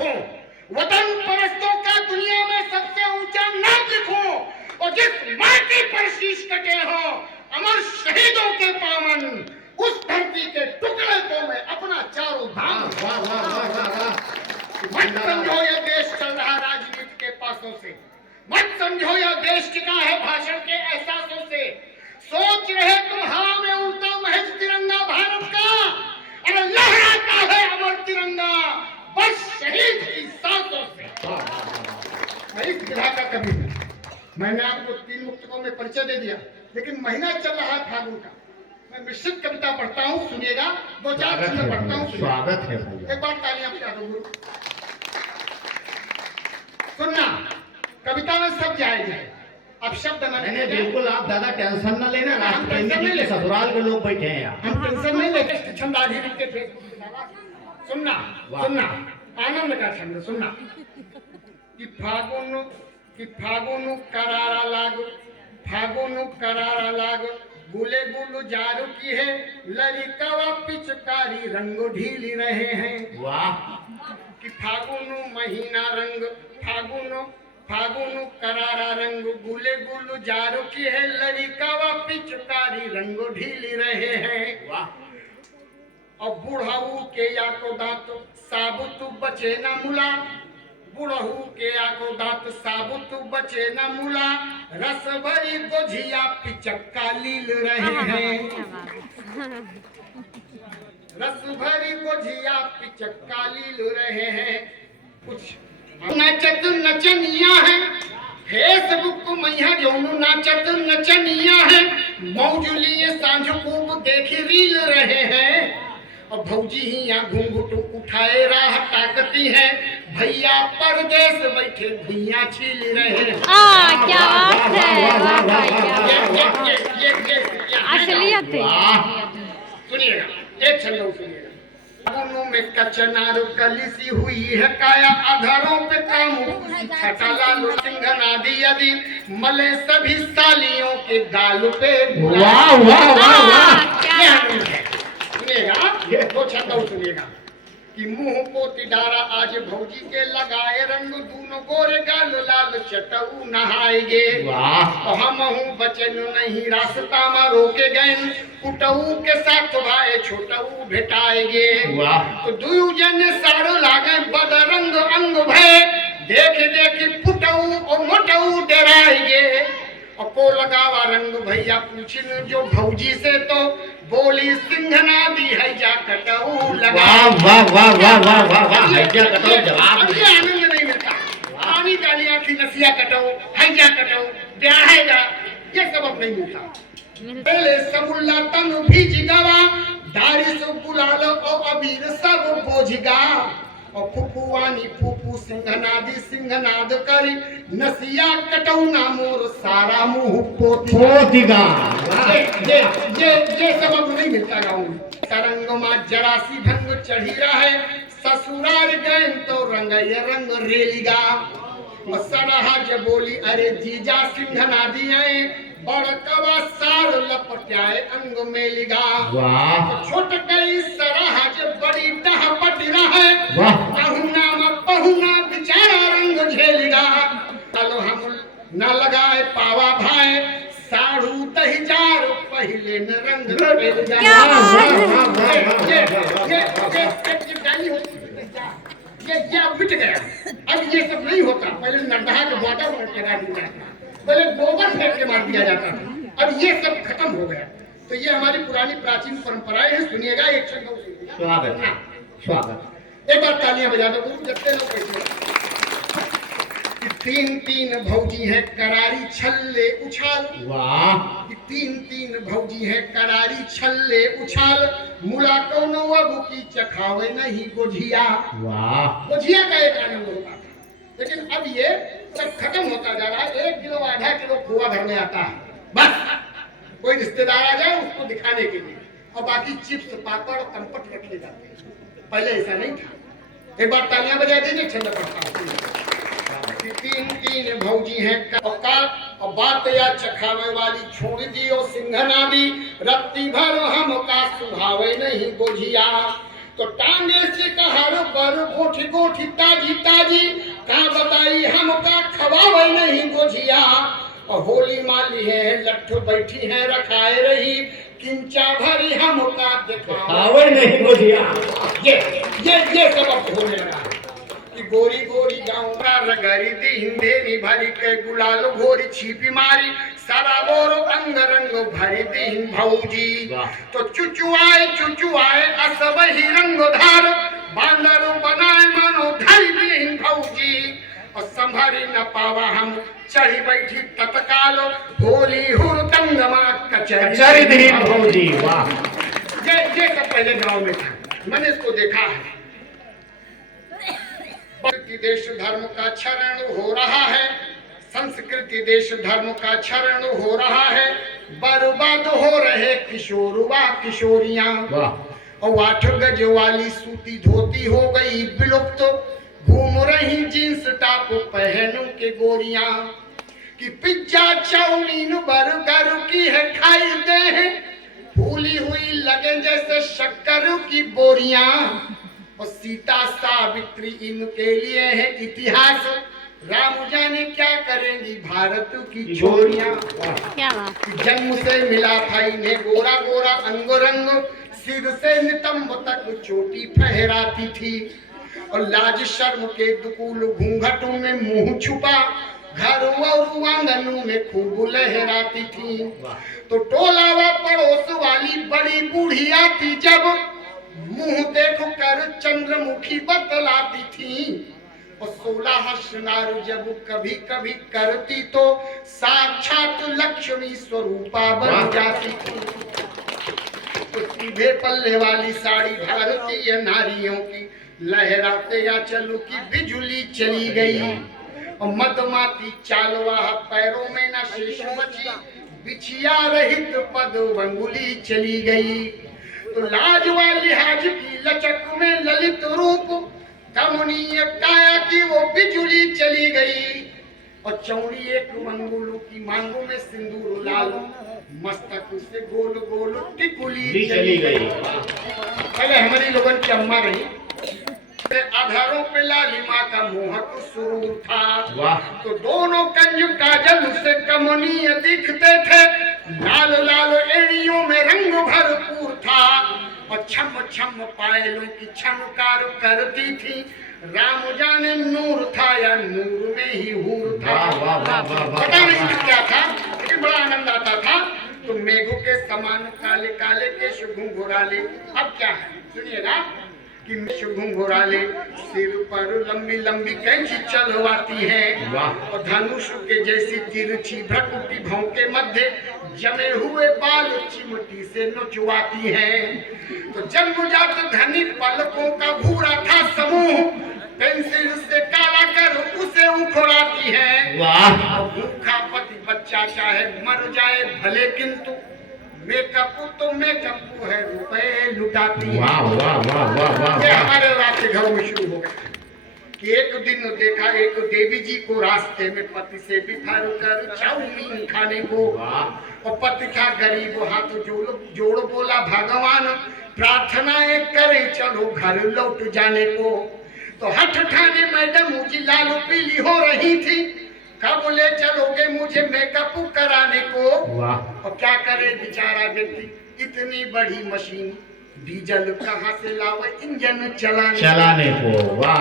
लिखूं, वतन परस्तों का दुनिया में सबसे ऊंचा नाम लिखूं, और जिस माटी पर शीश कटे हो अमर शहीदों के पावन, उस धरती के टुकड़े को मैं अपना चारों धाम। मत समझो यह देश चल रहा राजनीति के पासों से, मत समझो यह देश टिका है भाषण के एहसासों से। सोच रहे तुम हवा में उड़ता महज तिरंगा भारत का, अरे लहराता है अमर तिरंगा बस शहीद की सांसों से। मैं इस विधा का कवि हूं। मैंने आपको 3 मुक्तकों में परिचय दे दिया, लेकिन महीना चल रहा है फागुन का। मैं मिश्रित कविता पढ़ता हूँ, सुनिएगा। 2-4 चीजें पढ़ता हूँ, स्वागत है। एक बार तालियां बजा दो। सुनना, कविता में सब जायज है, अब शब्द न नहीं, बिल्कुल आप ज्यादा टेंशन न लेना। हम टेंशन नहीं ले, ससुराल के लोग बैठे हैं यहाँ। हम टेंशन नहीं लेते। छंदाधीन के फेसबुक पे डाला। सुनना सुनना, आनंद का छंद सुनना। कि फागुन करारा लागो, फागुन करारा लागो, गुले गुल जारू की है, ललिकावा पिचकारी रंग ढीली रहे हैं। वाह। कि फागुन महीना रंग, फागुन करारा रंग, गुले गुल जारू की है, ललिकावा पिचकारी रंग ढीली रहे हैं। वाह। और बुढ़ाऊ के या को दांत साबुत बचे न मुला, बुढ़ऊ के या को दांत साबुत बचे न मुला, रस भरी गोझिया पिचक्का लील रहे हैं। रस भरी गोझिया पिचक्का लील रहे हैं। कुछ नाचत नचनिया है, फेसबुक मैया जोनु नाचत नचनिया है, मौजूलिए सांझ खूब देखी रील रहे हैं। और भौजी ही यहाँ घूंघट उठाए राह ताकती है, भैया परदेश बैठे भैया छील रहे हैं। क्या बात है, असलियत है। सुनिएगा, एक छंद सुनिएगा। फागुन में कचनार कलिसी हुई है काया, आधारों पे काम छटा लाल सिंघनादी यदि मले सभी सालियों के गाल पे। वाह वाह वाह वाह। सुनिएगा, 2 छंद सुनिएगा। कि मुंह पोती डारा आज भौजी के लगाए रंग, दूनो गोरे गाल लाल चटऊ नहाएगे। वाह। हम हूँ बचन नहीं रास्ता में रोके गए, कुटऊ के साथ भाई छोटऊ भेटाएगे। वाह। तो दुयू जन सारो लागे बदरंग अंग भय, देख देख फुटऊ और मोटऊ डराएगे। और को लगावा रंग भैया पूछिन जो भौजी से, तो बोली सिंघना दी है जा कटऊ लगा। वाह वाह वाह वाह वाह वाह। है जा कटऊ जवाब ये आनंद नहीं मिलता। पानी डालिया की नसिया कटऊ, है जा कटऊ, ब्याह है जा, ये सबब नहीं मिलता। पहले सबुल्ला तन भीज गवा, दारी से बुलाल और अबीर सब बोझगा। और फुफुआनी फुफु सिंघनादी सिंघनाद करी, नसिया कटऊ ना मोर सारा मुंह पोतिगा। ये सबब नहीं मिलता गाँव में। तरंग माँ जरासी भंग चढ़ी रहा है, ससुराल गए तो रंग रेलिगा। और सरहा जब बोली अरे जीजा सिंघनादी आए, बड़कवा सार लपटाए अंग में लिगा। वाह। छोट कई सरहा जब बड़ी डहपट रहा है, वाह। पहुना बेचारा रंग झेलिगा। चलो हम न लगाए पावा भाई, साड़ू दहिजार पहले न रंग रेलिगा। ये मिट गया। अब ये सब नहीं होता। पहले नरदहा के बॉर्डर पर लगा दिया जाता, पहले गोबर फेंक के मार दिया जाता था, अब ये सब खत्म हो गया। तो ये हमारी पुरानी प्राचीन परंपराएं हैं। सुनिएगा, एक छंद स्वागत है, स्वागत। एक बार तालियां बजा दो गुरु, जब लोग बैठे। 3 भौजी है करारी छल्ले उछाल। वाह। 3 भौजी है करारी छल्ले उछाल, मुला कोनो अबू की चखावे नहीं गोझिया। वाह। गोझिया का एक आनंद होता था, लेकिन अब ये सब खत्म होता जा रहा है। 1 किलो आधा किलो खोआ घर में आता है, बस कोई रिश्तेदार आ जाए उसको दिखाने के लिए, और बाकी चिप्स पापड़ और कंपट रखे जाते हैं। पहले ऐसा नहीं था। एक बार तालियां बजा दीजिए, छंद पढ़ता हूँ। 3 भौजी है और बात या चखावे वाली छोड़ दियो सिंघनादी, रत्ती भर हम का सुभावे नहीं गोझिया। तो टांगे से कहार पर गोठी गोठी ताजी ताजी का बताई हमका खवावे नहीं गोझिया और होली माली है लट्ठू बैठी है रखाए रही किंचा भरी हमका दिखावे नहीं गोजिया। ये सब अब होने लगा कि गोरी गोरी गाँव रगरी दी हिंदे नी भरी के गुलाल घोरी छिपी मारी सारा बोरो अंग रंग भरी दी भौजी तो चुचुआए असब ही रंग धार बांदर बनाए मानो धरी दी भौजी और संभारी न पावा हम चढ़ी बैठी तत्काल होली हुरदंगमा कचहरी दी भौजी। वाह, ये सब पहले गांव में था, मैंने इसको देखा है। देश धर्म का क्षरण हो रहा है, संस्कृति देश धर्म का क्षरण हो रहा है, बर्बाद हो रहे किशोरवा किशोरियां और 8 गज वाली सूती धोती हो गई विलुप्त, घूम रही जींस टॉप पहनू के गोरियां कि पिज्जा चाउमीन बर्गर की है खाई दे हैं, फूली हुई लगे जैसे शक्कर की बोरियां और सीता सावित्री इनके लिए है इतिहास, राम जाने क्या करेंगी भारत की छोरियां। क्या बात। जन्म से मिला था इन्हें गोरा गोरा अंग रंग, सिर से नितंब तक चोटी फहराती थी और लाज शर्म के दुकूल घूंघटों में मुंह छुपा घर और आंगनों में खूब लहराती थी। तो टोला व पड़ोस वाली बड़ी बूढ़िया थी जब मुंह देखो कर चंद्रमुखी बतलाती थी और 16 श्रृंगार जब कभी कभी करती तो साक्षात लक्ष्मी स्वरूपा बन जाती थी। तो सीधे पल्ले वाली साड़ी भारतीय नारियों की लहराते या चलो की बिजुली चली गई और मदमाती चालवाह पैरों में न शेष बची, बिछिया रहित पद अंगुली चली गई। तो लाज व लिहाज की लचक में ललित रूप कमनीय काया की वो बिजुली चली गई और चौड़ी एक मंगुलू की मांगों में सिंदूर लाल, मस्तक से गोल गोल टिकुली चली गई। पहले हमारी लोगों की अम्मा रही, आधारों पे लालिमा का मोहक सुरूर था। तो दोनों कंज काजल से कमनीय दिखते थे, लाल लाल एड़ियों में रंग भरपूर था और छम छम पायलों की छमकार करती थी। राम जाने नूर था या नूर में ही हूर था, पता नहीं क्या था, लेकिन बड़ा आनंद आता था। तो मेघों के समान काले काले केश घुंघराले, अब क्या है सुनिएगा कि घुंघराले सिर पर लंबी लंबी कैंची चलवाती है और धनुष के जैसी तिरछी भ्रकुटी भाव के मध्य जमे हुए बाल चिमटी से नोचवाती है। तो जन्मजात धनी पलकों का भूरा था समूह, पेंसिल से काला कर उसे उखड़ाती है। भूखा पति बच्चा चाहे मर जाए भले, किंतु मेकअप तो मेकअप है, रुपए लुटाती है। ये हमारे रात के घरों में शुरू हो गया कि एक दिन देखा एक देवी जी को रास्ते में पति से बिफर कर चाउमीन खाने को, और पति था गरीब, हाथ जोड़ बोला भगवान प्रार्थनाएं करे चलो घर लौट जाने को। तो हठ ठाने मैडम मुझे लालू पीली हो रही थी, कब ले चलोगे मुझे मेकअप कराने को। और क्या करे बेचारा व्यक्ति, इतनी बड़ी मशीन डीजल कहाँ से लावे इंजन चलाने को। वाह,